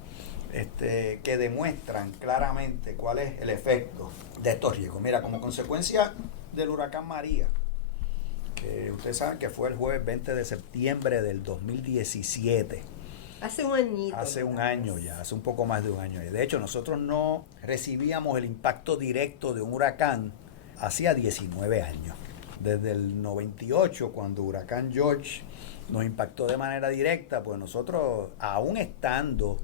que demuestran claramente cuál es el efecto de estos riesgos. Mira, como consecuencia del huracán María, que ustedes saben que fue el jueves 20 de septiembre del 2017. Hace un añito. Hace un año ya, hace un poco más de un año. De hecho, nosotros no recibíamos el impacto directo de un huracán hacía 19 años. Desde el 98, cuando huracán George nos impactó de manera directa, pues nosotros, aún estando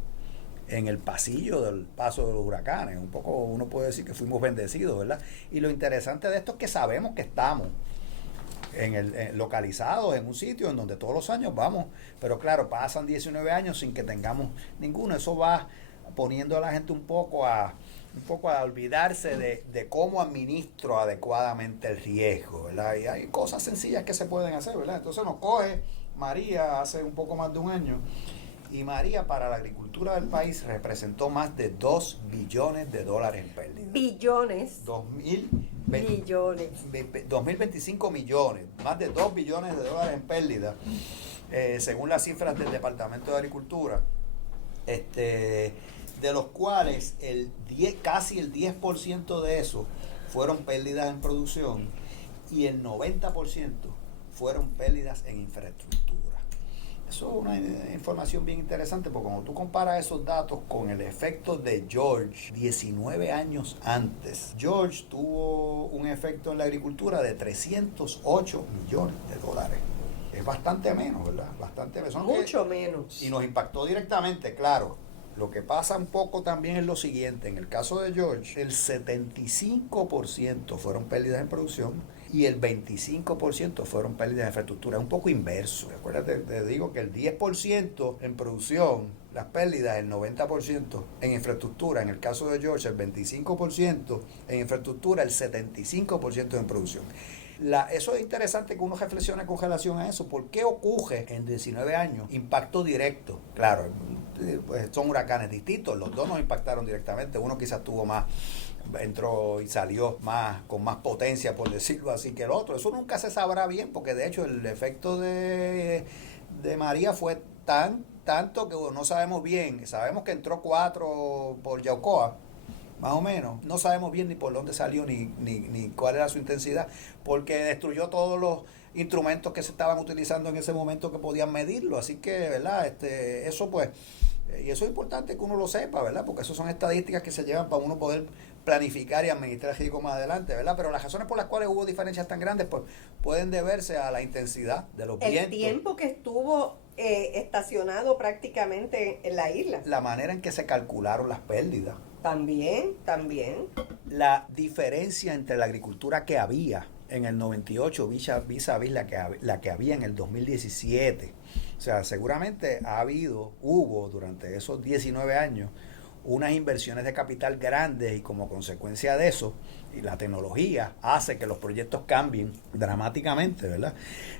en el pasillo del paso de los huracanes, un poco uno puede decir que fuimos bendecidos, ¿verdad? Y lo interesante de esto es que sabemos que estamos localizados en un sitio en donde todos los años vamos, pero claro, pasan 19 años sin que tengamos ninguno. Eso va poniendo a la gente un poco a olvidarse de cómo administro adecuadamente el riesgo, ¿verdad? Y hay cosas sencillas que se pueden hacer, ¿verdad? Entonces nos coge María hace un poco más de un año, y María para la agricultura del país representó más de $2 billones en pérdida. Billones. 2025 millones, más de $2 billones en pérdida, según las cifras del Departamento de Agricultura, de los cuales casi el 10% de eso fueron pérdidas en producción y el 90% fueron pérdidas en infraestructura. Eso es una información bien interesante, porque cuando tú comparas esos datos con el efecto de George 19 años antes, George tuvo un efecto en la agricultura de $308 millones. Es bastante menos, ¿verdad? Bastante menos. Mucho menos. Y nos impactó directamente, claro. Lo que pasa un poco también es lo siguiente: en el caso de George, el 75% fueron pérdidas en producción y el 25% fueron pérdidas en infraestructura. Es un poco inverso. Acuérdate, te digo que el 10% en producción, las pérdidas, el 90% en infraestructura. En el caso de George, el 25% en infraestructura, el 75% en producción. Eso es interesante que uno reflexione con relación a eso. ¿Por qué ocurre en 19 años impacto directo? Claro, pues son huracanes distintos, los dos nos impactaron directamente. Uno quizás tuvo más, entró y salió con más potencia, por decirlo así, que el otro. Eso nunca se sabrá bien, porque de hecho el efecto de María fue tanto que no sabemos bien. Sabemos que entró 4 por Yaucoa, más o menos. No sabemos bien ni por dónde salió ni cuál era su intensidad, porque destruyó todos los instrumentos que se estaban utilizando en ese momento que podían medirlo. Así que, ¿verdad? Eso pues, y eso es importante que uno lo sepa, ¿verdad? Porque eso son estadísticas que se llevan para uno poder planificar y administrar el riesgo más adelante, ¿verdad? Pero las razones por las cuales hubo diferencias tan grandes, pues, pueden deberse a la intensidad de los vientos. El tiempo que estuvo estacionado prácticamente en la isla. La manera en que se calcularon las pérdidas. También. La diferencia entre la agricultura que había en el 98 vis a vis la que había en el 2017. O sea, seguramente hubo durante esos 19 años unas inversiones de capital grandes, y como consecuencia de eso, y la tecnología hace que los proyectos cambien dramáticamente, ¿verdad?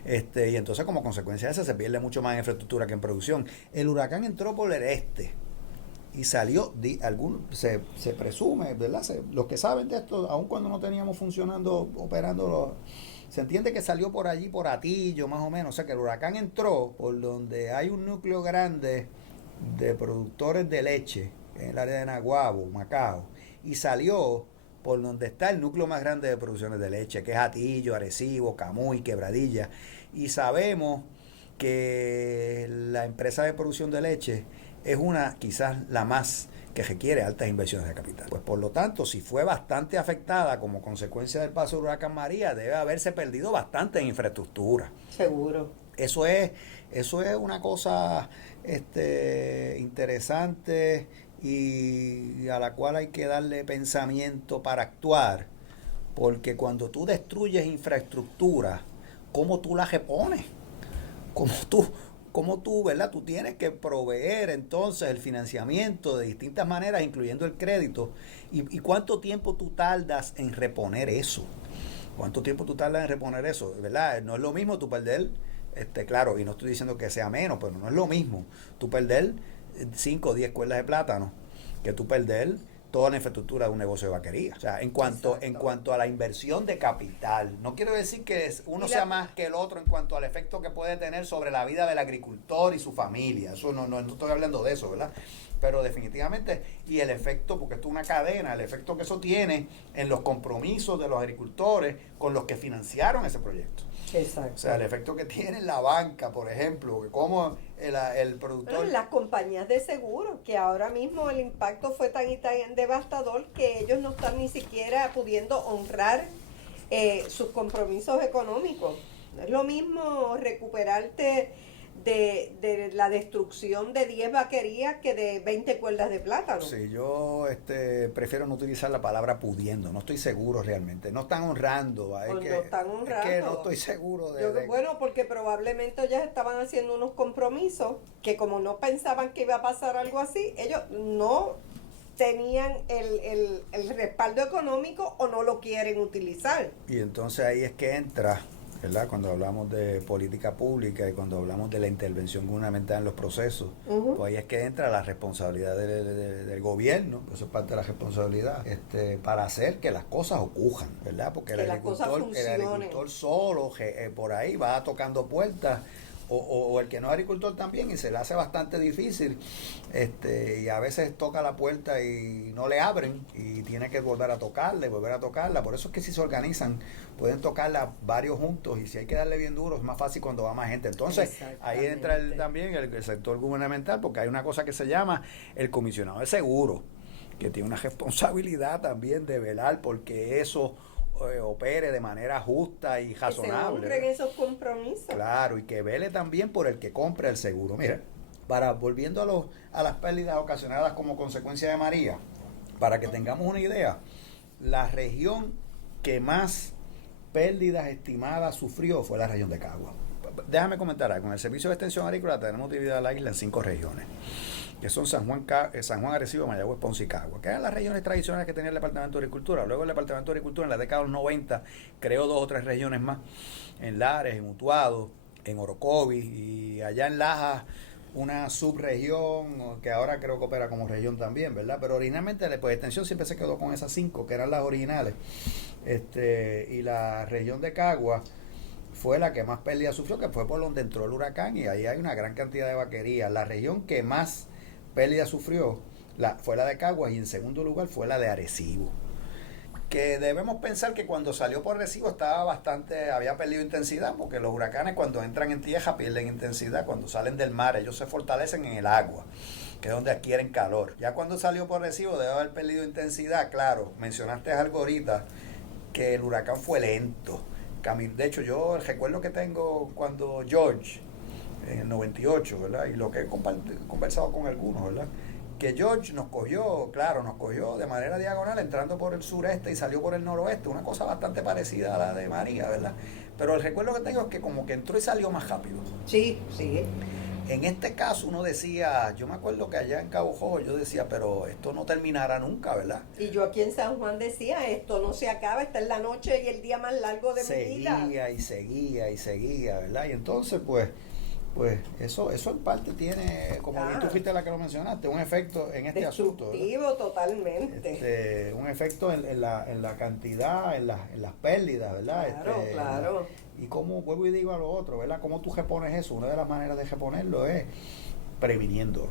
Y entonces como consecuencia de eso se pierde mucho más en infraestructura que en producción. El huracán entró por el este y salió, se presume, ¿verdad? Los que saben de esto, aun cuando no teníamos operando, se entiende que salió por allí, por Atillo, más o menos. O sea que el huracán entró por donde hay un núcleo grande de productores de leche, en el área de Naguabo, Macao, y salió por donde está el núcleo más grande de producciones de leche, que es Atillo, Arecibo, Camuy, Quebradilla. Y sabemos que la empresa de producción de leche es quizás la más que requiere altas inversiones de capital. Pues por lo tanto, si fue bastante afectada como consecuencia del paso del huracán María, debe haberse perdido bastante en infraestructura. Seguro. Eso es una cosa interesante y a la cual hay que darle pensamiento para actuar, porque cuando tú destruyes infraestructura, ¿cómo tú la repones? cómo tú, ¿verdad? Tú tienes que proveer entonces el financiamiento de distintas maneras, incluyendo el crédito. ¿Y cuánto tiempo tú tardas en reponer eso? ¿Cuánto tiempo tú tardas en reponer eso? ¿Verdad? No es lo mismo tú perder, claro, y no estoy diciendo que sea menos, pero no es lo mismo tú perder 5 o 10 cuerdas de plátano que tú perder toda la infraestructura de un negocio de vaquería. O sea, en cuanto a la inversión de capital, no quiero decir que uno sea más que el otro en cuanto al efecto que puede tener sobre la vida del agricultor y su familia. Eso no estoy hablando de eso, ¿verdad? Pero definitivamente, y el efecto, porque esto es una cadena, el efecto que eso tiene en los compromisos de los agricultores con los que financiaron ese proyecto. Exacto. O sea, el efecto que tiene en la banca, por ejemplo, que como el productor... Bueno, las compañías de seguros, que ahora mismo el impacto fue tan y tan devastador que ellos no están ni siquiera pudiendo honrar sus compromisos económicos. No es lo mismo recuperarte de la destrucción de 10 vaquerías que de 20 cuerdas de plátano. Sí, yo prefiero no utilizar la palabra pudiendo, no estoy seguro realmente, no están honrando. No están honrando. Es que no estoy seguro Bueno, porque probablemente ellos estaban haciendo unos compromisos que como no pensaban que iba a pasar algo así, ellos no tenían el respaldo económico o no lo quieren utilizar. Y entonces ahí es que entra, ¿verdad? Cuando hablamos de política pública y cuando hablamos de la intervención gubernamental en los procesos, pues ahí es que entra la responsabilidad del gobierno, eso es parte de la responsabilidad, para hacer que las cosas ocurran, ¿verdad? Porque el agricultor solo por ahí va tocando puertas, o el que no es agricultor también, y se le hace bastante difícil, y a veces toca la puerta y no le abren y tiene que volver a tocarla. Por eso es que si se organizan pueden tocarla varios juntos, y si hay que darle bien duro es más fácil cuando va más gente. Entonces ahí entra también el sector gubernamental, porque hay una cosa que se llama el comisionado de seguro, que tiene una responsabilidad también de velar porque eso opere de manera justa y razonable. Que se honren esos compromisos. Claro, y que vele también por el que compre el seguro. Mira, volviendo a las pérdidas ocasionadas como consecuencia de María, para que tengamos una idea, la región que más pérdidas estimadas sufrió fue la región de Cagua. Déjame comentar algo. Con el Servicio de Extensión Agrícola tenemos dividida la isla en 5 regiones, que son San Juan, Arecibo, Mayagüez, Ponce y Cagua, que eran las regiones tradicionales que tenía el Departamento de Agricultura. Luego el Departamento de Agricultura en la década de los 90 creó 2 o 3 regiones más, en Lares, en Utuado, en Orocovis, y allá en Lajas una subregión que ahora creo que opera como región también, ¿verdad? Pero originalmente después de extensión siempre se quedó con esas 5 que eran las originales, y la región de Cagua fue la que más pérdida sufrió, que fue por donde entró el huracán, y ahí hay una gran cantidad de vaquerías. La región que más pérdida sufrió fue la de Caguas, y en segundo lugar fue la de Arecibo, que debemos pensar que cuando salió por Arecibo había perdido intensidad, porque los huracanes cuando entran en tierra pierden intensidad, cuando salen del mar ellos se fortalecen en el agua, que es donde adquieren calor. Ya cuando salió por Arecibo debe haber perdido intensidad. Claro, mencionaste algo ahorita, que el huracán fue lento. De hecho, yo el recuerdo que tengo cuando George, en el 98, ¿verdad? Y lo que he conversado con algunos, ¿verdad? Que George nos cogió de manera diagonal, entrando por el sureste y salió por el noroeste, una cosa bastante parecida a la de María, ¿verdad? Pero el recuerdo que tengo es que como que entró y salió más rápido. Sí. En este caso uno decía, yo me acuerdo que allá en Cabo Jojo yo decía, pero esto no terminará nunca, ¿verdad? Y yo aquí en San Juan decía, esto no se acaba, esta es la noche y el día más largo de mi vida. Seguía, ¿verdad? Y entonces pues eso en parte tiene, como bien tú fuiste la que lo mencionaste, un efecto en este asunto. Destructivo totalmente. Un efecto en la cantidad, en las pérdidas, ¿verdad? Claro. Y como vuelvo y digo a lo otro, ¿verdad? ¿Cómo tú repones eso? Una de las maneras de reponerlo es previniéndolo.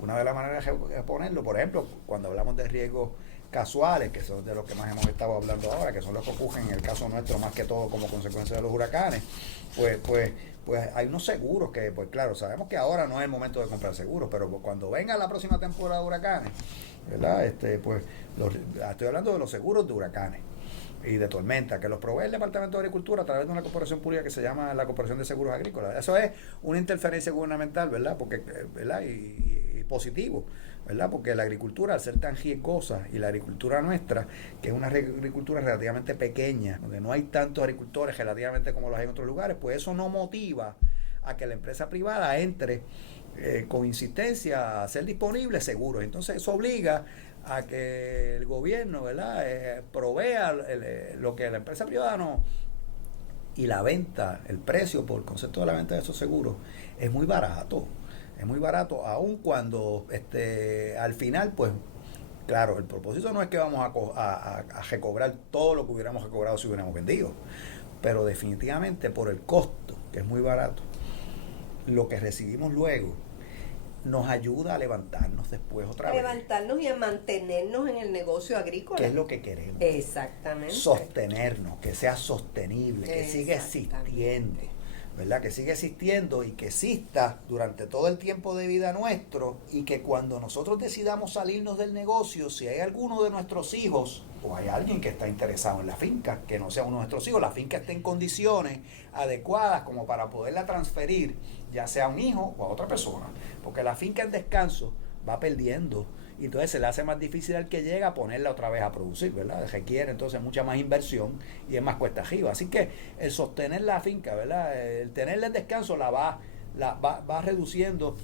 Una de las maneras de reponerlo, por ejemplo, cuando hablamos de riesgos casuales, que son de los que más hemos estado hablando ahora, que son los que ocurren en el caso nuestro más que todo como consecuencia de los huracanes, pues hay unos seguros que, pues claro, sabemos que ahora no es el momento de comprar seguros, pero cuando venga la próxima temporada de huracanes, ¿verdad? Estoy hablando de los seguros de huracanes y de tormenta, que los provee el Departamento de Agricultura a través de una corporación pública que se llama la Corporación de Seguros Agrícolas. Eso es una interferencia gubernamental, ¿verdad? Porque, ¿verdad? Y positivo, ¿verdad? Porque la agricultura, al ser tan riesgosa, y la agricultura nuestra, que es una agricultura relativamente pequeña, donde no hay tantos agricultores relativamente como los hay en otros lugares, pues eso no motiva a que la empresa privada entre con insistencia a hacer disponibles seguros. Entonces eso obliga a que el gobierno, ¿verdad? Provea lo que la empresa privada no. Y la venta, el precio por concepto de la venta de esos seguros es muy barato. Es muy barato, aun cuando al final, pues, claro, el propósito no es que vamos a recobrar todo lo que hubiéramos recobrado si hubiéramos vendido, pero definitivamente por el costo, que es muy barato, lo que recibimos luego nos ayuda a levantarnos después otra vez. Levantarnos y a mantenernos en el negocio agrícola. Que es lo que queremos. Exactamente. Sostenernos, que sea sostenible, que siga existiendo, ¿verdad? Que siga existiendo y que exista durante todo el tiempo de vida nuestro, y que cuando nosotros decidamos salirnos del negocio, si hay alguno de nuestros hijos o hay alguien que está interesado en la finca, que no sea uno de nuestros hijos, la finca esté en condiciones adecuadas como para poderla transferir, ya sea a un hijo o a otra persona, porque la finca en descanso va perdiendo y entonces se le hace más difícil al que llega ponerla otra vez a producir, ¿verdad? Requiere entonces mucha más inversión y es más cuesta arriba. Así que el sostener la finca, ¿verdad? El tenerla en descanso va reduciendo,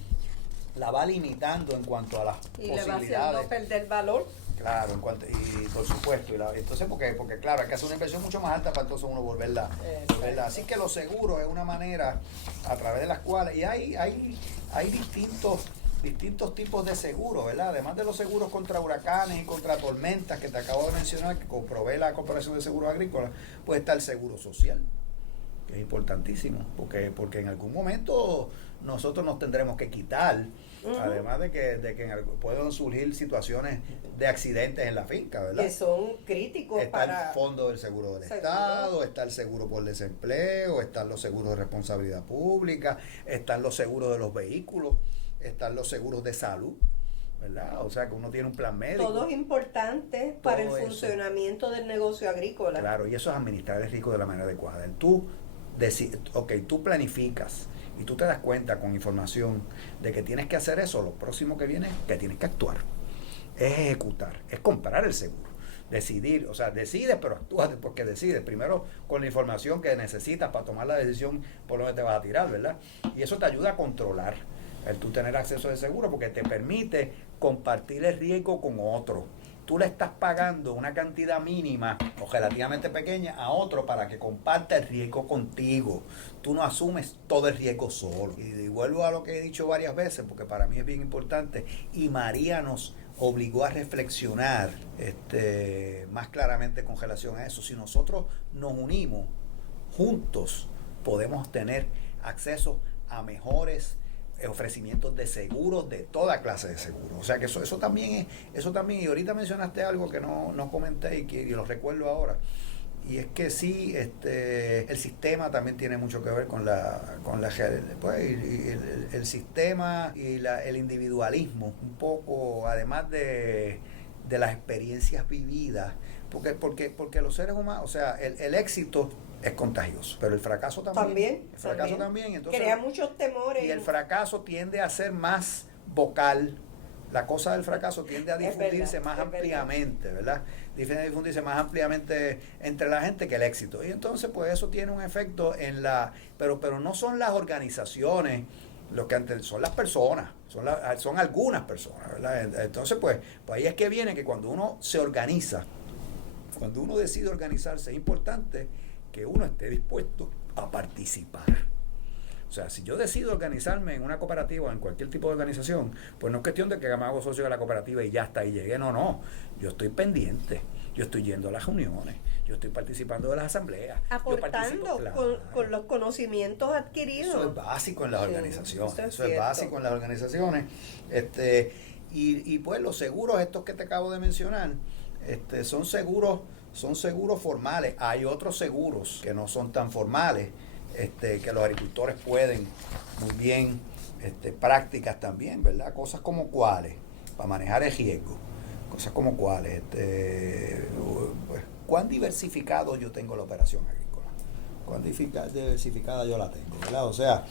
la va limitando en cuanto a las posibilidades. Y le va haciendo perder valor. Claro, y por supuesto, entonces porque claro, hay que hacer una inversión mucho más alta para entonces uno volverla. Así que los seguros es una manera a través de las cuales, y hay distintos tipos de seguros, ¿verdad? Además de los seguros contra huracanes y contra tormentas que te acabo de mencionar, que provee la Corporación de Seguros Agrícolas, pues está el seguro social, que es importantísimo, porque en algún momento nosotros nos tendremos que quitar. Además de que pueden surgir situaciones de accidentes en la finca, ¿verdad? Que son críticos está el fondo del seguro del Estado, está el seguro por desempleo, están los seguros de responsabilidad pública, están los seguros de los vehículos, están los seguros de salud, ¿verdad? O sea que uno tiene un plan médico. Todo es importante para el funcionamiento del negocio agrícola. Claro, y eso es administrar el riesgo de la manera adecuada. Tú planificas y tú te das cuenta con información de que tienes que hacer eso, lo próximo que viene, que tienes que actuar, es ejecutar, es comprar el seguro, decidir, o sea, decides, pero actúas porque decides, primero con la información que necesitas para tomar la decisión por donde te vas a tirar, ¿verdad? Y eso te ayuda a controlar el tú tener acceso al seguro, porque te permite compartir el riesgo con otro. Tú le estás pagando una cantidad mínima o relativamente pequeña a otro para que comparta el riesgo contigo. Tú no asumes todo el riesgo solo. Y vuelvo a lo que he dicho varias veces, porque para mí es bien importante, y María nos obligó a reflexionar más claramente con relación a eso. Si nosotros nos unimos juntos, podemos tener acceso a mejores ofrecimientos de seguros, de toda clase de seguros. O sea que eso también, y ahorita mencionaste algo que no comenté y lo recuerdo ahora, y es que sí, el sistema también tiene mucho que ver con el sistema y el individualismo, un poco, además de las experiencias vividas, porque los seres humanos, o sea, el éxito es contagioso, pero el fracaso también. El fracaso también. Entonces, crea muchos temores. Y el fracaso tiende a ser más vocal. La cosa del fracaso tiende a difundirse más ampliamente, ¿verdad? Tiende a difundirse más ampliamente entre la gente que el éxito. Y entonces, pues eso tiene un efecto pero no son las organizaciones lo que antes, son las personas, son algunas personas, ¿verdad? Entonces, pues ahí es que viene que cuando uno se organiza, cuando uno decide organizarse, es importante que uno esté dispuesto a participar. O sea, si yo decido organizarme en una cooperativa o en cualquier tipo de organización, pues no es cuestión de que me hago socio de la cooperativa y ya hasta ahí llegué. No. Yo estoy pendiente. Yo estoy yendo a las reuniones. Yo estoy participando de las asambleas. Aportando con los conocimientos adquiridos. Eso es básico en las organizaciones. Eso es básico en las organizaciones. Y pues los seguros estos que te acabo de mencionar, son seguros formales. Hay otros seguros que no son tan formales, que los agricultores pueden muy bien, prácticas también, ¿verdad? Cosas como cuáles, para manejar el riesgo, cosas como cuáles, pues, cuán diversificado yo tengo la operación agrícola, cuán diversificada yo la tengo, ¿verdad? O sea,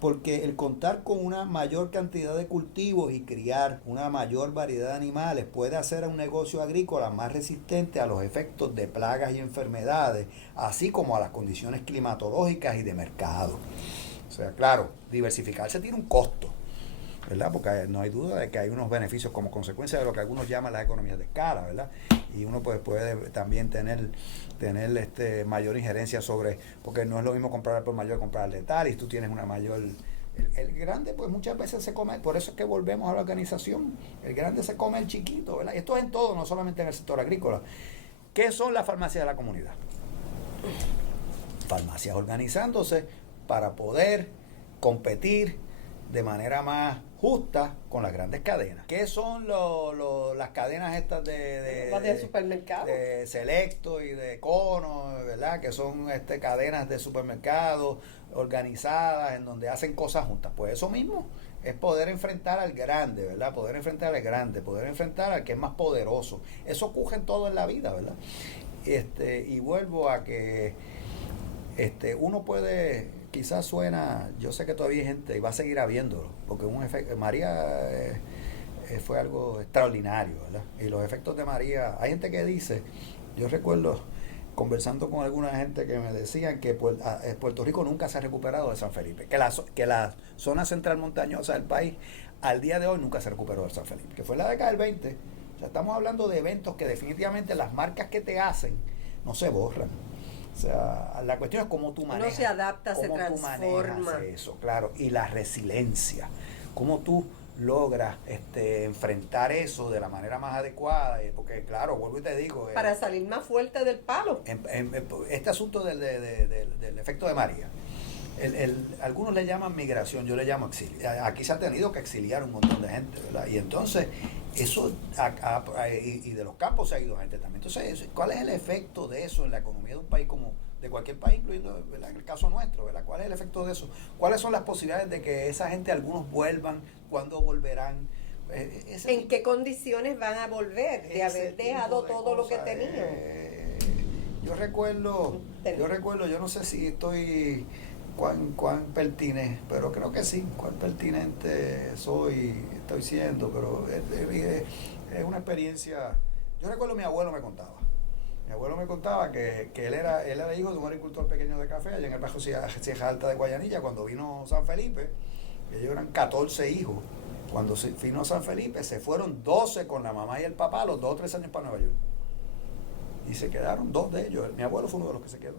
Porque el contar con una mayor cantidad de cultivos y criar una mayor variedad de animales puede hacer a un negocio agrícola más resistente a los efectos de plagas y enfermedades, así como a las condiciones climatológicas y de mercado. O sea, claro, diversificarse tiene un costo, ¿verdad? Porque no hay duda de que hay unos beneficios como consecuencia de lo que algunos llaman las economías de escala, ¿verdad? Y uno pues puede también tener mayor injerencia sobre, porque no es lo mismo comprar por mayor, comprar de tal, y tú tienes una mayor... El grande pues muchas veces se come, por eso es que volvemos a la organización, el grande se come el chiquito, ¿verdad? Y esto es en todo, no solamente en el sector agrícola. ¿Qué son las farmacias de la comunidad? Farmacias organizándose para poder competir de manera más justa con las grandes cadenas. ¿Qué son las cadenas estas de supermercados? De Selecto y de Cono, ¿verdad? Que son cadenas de supermercados organizadas en donde hacen cosas juntas. Pues eso mismo es poder enfrentar al grande, ¿verdad? Poder enfrentar al grande, poder enfrentar al que es más poderoso. Eso ocurre en todo en la vida, ¿verdad? Y vuelvo a que uno puede, quizás suena, yo sé que todavía hay gente y va a seguir habiéndolo, porque un efecto, María fue algo extraordinario, ¿verdad? Y los efectos de María, hay gente que dice, yo recuerdo conversando con alguna gente que me decían que Puerto Rico nunca se ha recuperado de San Felipe, que la zona central montañosa del país al día de hoy nunca se recuperó de San Felipe, que fue en la década del 20. O sea, estamos hablando de eventos que definitivamente las marcas que te hacen no se borran. O sea, la cuestión es cómo tú manejas. Uno se adapta, se transforma. Eso, claro. Y la resiliencia. Cómo tú logras enfrentar eso de la manera más adecuada. Porque, claro, vuelvo y te digo. Para salir más fuerte del palo. Este asunto del efecto de María. Algunos le llaman migración, yo le llamo exilio. Aquí se ha tenido que exiliar un montón de gente, ¿verdad? Y entonces, eso, y de los campos se ha ido gente también. Entonces, ¿cuál es el efecto de eso en la economía de un país como, de cualquier país, incluyendo, ¿verdad?, en el caso nuestro, ¿verdad? ¿Cuál es el efecto de eso? ¿Cuáles son las posibilidades de que esa gente, algunos vuelvan, cuándo volverán? ¿En qué condiciones van a volver de haber dejado todo lo que tenían? Yo recuerdo, yo no sé si estoy... cuán pertinente, pero creo que sí, cuán pertinente estoy siendo, pero es una experiencia. Yo recuerdo mi abuelo me contaba que él era hijo de un agricultor pequeño de café allá en el Bajo Sierra Alta de Guayanilla. Cuando vino San Felipe, ellos eran 14 hijos. Cuando vino San Felipe se fueron 12 con la mamá y el papá a los 2 o 3 años para Nueva York, y se quedaron 2 de ellos. Mi abuelo fue uno de los que se quedó.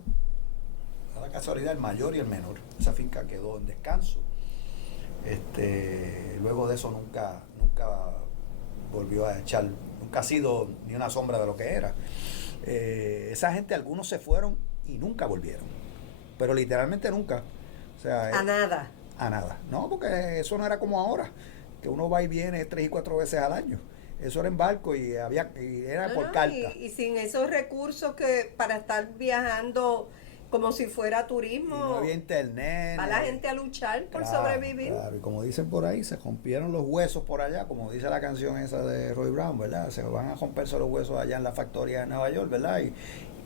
La casualidad, el mayor y el menor. Esa finca quedó en descanso. Luego de eso nunca volvió a echar, nunca ha sido ni una sombra de lo que era. Esa gente, algunos se fueron y nunca volvieron, pero literalmente nunca. O sea, a nada. No, porque eso no era como ahora, que uno va y viene 3 y 4 veces al año. Eso era en barco y era por carta. Y sin esos recursos que para estar viajando como si fuera turismo. Y no había internet. Va la gente a luchar por sobrevivir. Claro, y como dicen por ahí, se rompieron los huesos por allá, como dice la canción esa de Roy Brown, ¿verdad? Se van a romperse los huesos allá en la factoría de Nueva York, ¿verdad?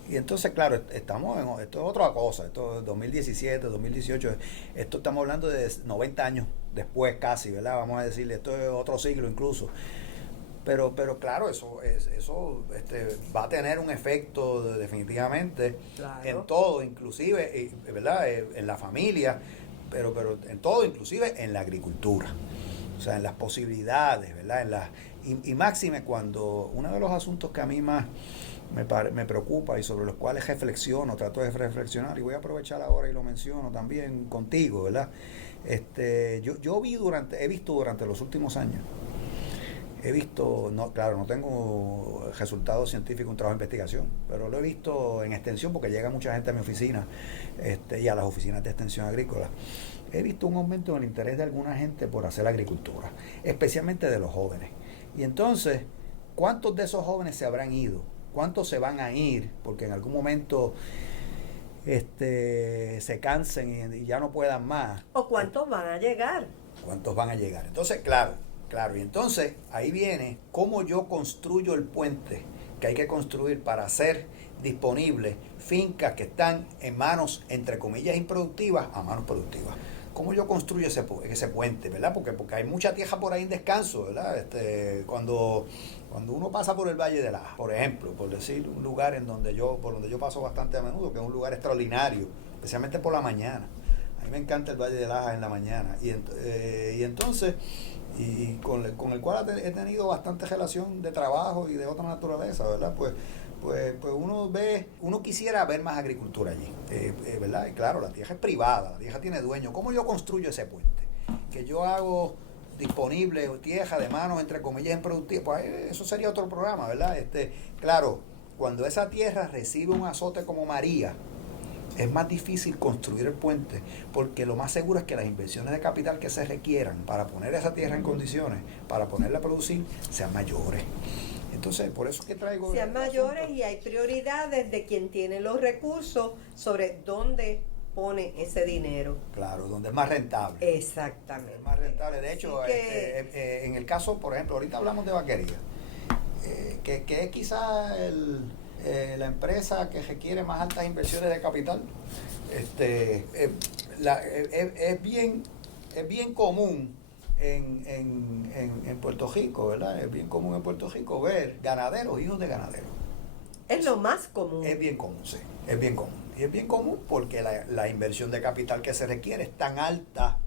Y entonces, claro, esto es otra cosa, esto es 2017, 2018, esto estamos hablando de 90 años después casi, ¿verdad? Vamos a decirle, esto es otro siglo incluso. Pero claro, eso va a tener un efecto definitivamente, claro, en todo, inclusive, ¿verdad?, en la familia, pero en todo, inclusive en la agricultura. O sea, en las posibilidades, ¿verdad? Y máxime cuando uno de los asuntos que a mí más me preocupa y sobre los cuales reflexiono, trato de reflexionar, y voy a aprovechar ahora y lo menciono también contigo, ¿verdad? Yo he visto durante los últimos años, claro, no tengo resultados científicos, un trabajo de investigación, pero lo he visto en extensión porque llega mucha gente a mi oficina y a las oficinas de extensión agrícola. He visto un aumento en el interés de alguna gente por hacer agricultura, especialmente de los jóvenes. Y entonces, ¿cuántos de esos jóvenes se habrán ido? ¿Cuántos se van a ir? Porque en algún momento se cansen y ya no puedan más. ¿O cuántos van a llegar? ¿Cuántos van a llegar? Entonces, claro, y entonces ahí viene cómo yo construyo el puente que hay que construir para hacer disponibles fincas que están en manos, entre comillas, improductivas a manos productivas. ¿cómo yo construyo ese puente, ¿verdad? Porque hay mucha tierra por ahí en descanso, ¿verdad? Cuando uno pasa por el Valle de Laja, por ejemplo, por decir un lugar por donde yo paso bastante a menudo, que es un lugar extraordinario, especialmente por la mañana. A mí me encanta el Valle de Laja en la mañana. Y entonces, con el cual he tenido bastante relación de trabajo y de otra naturaleza, ¿verdad? Pues uno quisiera ver más agricultura allí, ¿verdad? Y claro, la tierra es privada, la tierra tiene dueño. ¿Cómo yo construyo ese puente? Que yo hago disponible tierra de manos, entre comillas, improductiva. Pues eso sería otro programa, ¿verdad? Claro, cuando esa tierra recibe un azote como María, es más difícil construir el puente, porque lo más seguro es que las inversiones de capital que se requieran para poner esa tierra en condiciones, para ponerla a producir, sean mayores. Entonces, por eso es que traigo... Sean mayores y hay prioridades de quien tiene los recursos sobre dónde pone ese dinero. Claro, donde es más rentable. Exactamente. Es más rentable. De hecho, en el caso, por ejemplo, ahorita hablamos de vaquería, que es quizás la empresa que requiere más altas inversiones de capital. Es bien común en Puerto Rico, ¿verdad? Es bien común en Puerto Rico ver ganaderos, hijos de ganaderos. Es lo más común. Es bien común, sí. Es bien común. Y es bien común porque la inversión de capital que se requiere es tan alta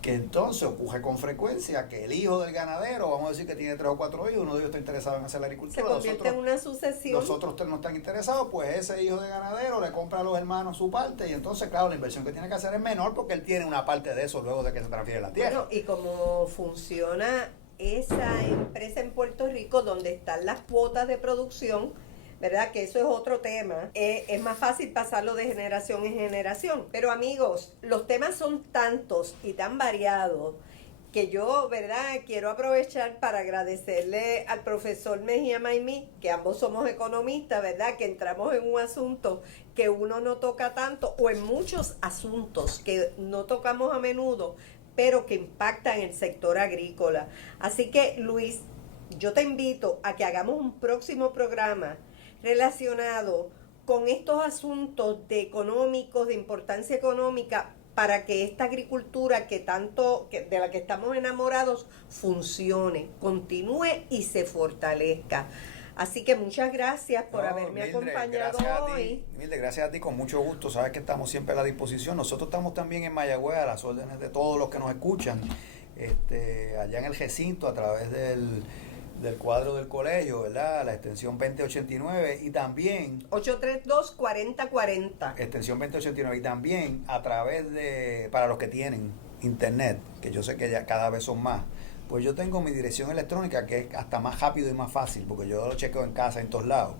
que entonces ocurre con frecuencia que el hijo del ganadero, vamos a decir que tiene 3 o 4 hijos, uno de ellos está interesado en hacer la agricultura, se convierte en una sucesión. Los otros 3 no están interesados, pues ese hijo de ganadero le compra a los hermanos su parte y entonces, claro, la inversión que tiene que hacer es menor porque él tiene una parte de eso luego de que se transfiere la tierra. Bueno, y cómo funciona esa empresa en Puerto Rico donde están las cuotas de producción, ¿verdad? Que eso es otro tema. Es más fácil pasarlo de generación en generación. Pero amigos, los temas son tantos y tan variados que yo, ¿verdad? Quiero aprovechar para agradecerle al profesor Mejía Maimí, que ambos somos economistas, ¿verdad? Que entramos en un asunto que uno no toca tanto, o en muchos asuntos que no tocamos a menudo, pero que impactan el sector agrícola. Así que, Luis, yo te invito a que hagamos un próximo programa relacionado con estos asuntos económicos, de importancia económica, para que esta agricultura de la que estamos enamorados funcione, continúe y se fortalezca. Así que muchas gracias por haberme acompañado hoy. Mildred, gracias a ti, con mucho gusto. Sabes que estamos siempre a la disposición. Nosotros estamos también en Mayagüez a las órdenes de todos los que nos escuchan, allá en el recinto a través del cuadro del colegio, ¿verdad? La extensión 2089 y también 832-4040. extensión 2089 y también a través para los que tienen internet, que yo sé que ya cada vez son más, pues yo tengo mi dirección electrónica que es hasta más rápido y más fácil, porque yo lo chequeo en casa en todos lados.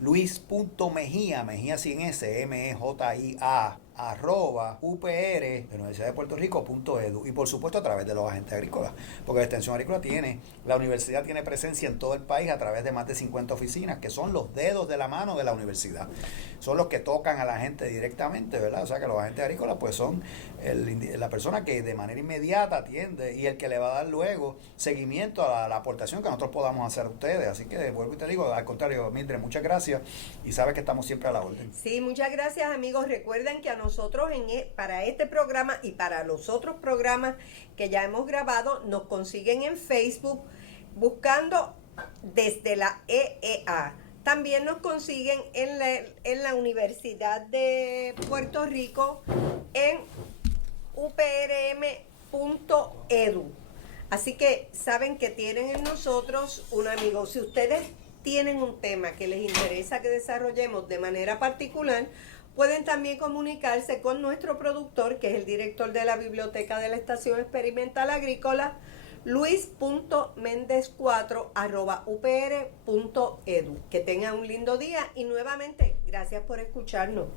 Luis.mejía, Mejía sin S, MEJIA, @UPR de la Universidad de Puerto Rico.edu y por supuesto a través de los agentes agrícolas, porque la extensión agrícola la universidad tiene presencia en todo el país a través de más de 50 oficinas que son los dedos de la mano de la universidad, son los que tocan a la gente directamente, ¿verdad? O sea que los agentes agrícolas pues son la persona que de manera inmediata atiende y el que le va a dar luego seguimiento a la aportación que nosotros podamos hacer a ustedes. Así que vuelvo y te digo, al contrario, Mildred, muchas gracias y sabes que estamos siempre a la orden. Sí, muchas gracias amigos. Recuerden que a nosotros para este programa y para los otros programas que ya hemos grabado nos consiguen en Facebook buscando Desde la EEA. También nos consiguen en la Universidad de Puerto Rico en uprm.edu. Así que saben que tienen en nosotros un amigo. Si ustedes tienen un tema que les interesa que desarrollemos de manera particular, pueden también comunicarse con nuestro productor, que es el director de la Biblioteca de la Estación Experimental Agrícola, luis.mendez4@upr.edu. Que tengan un lindo día y nuevamente, gracias por escucharnos.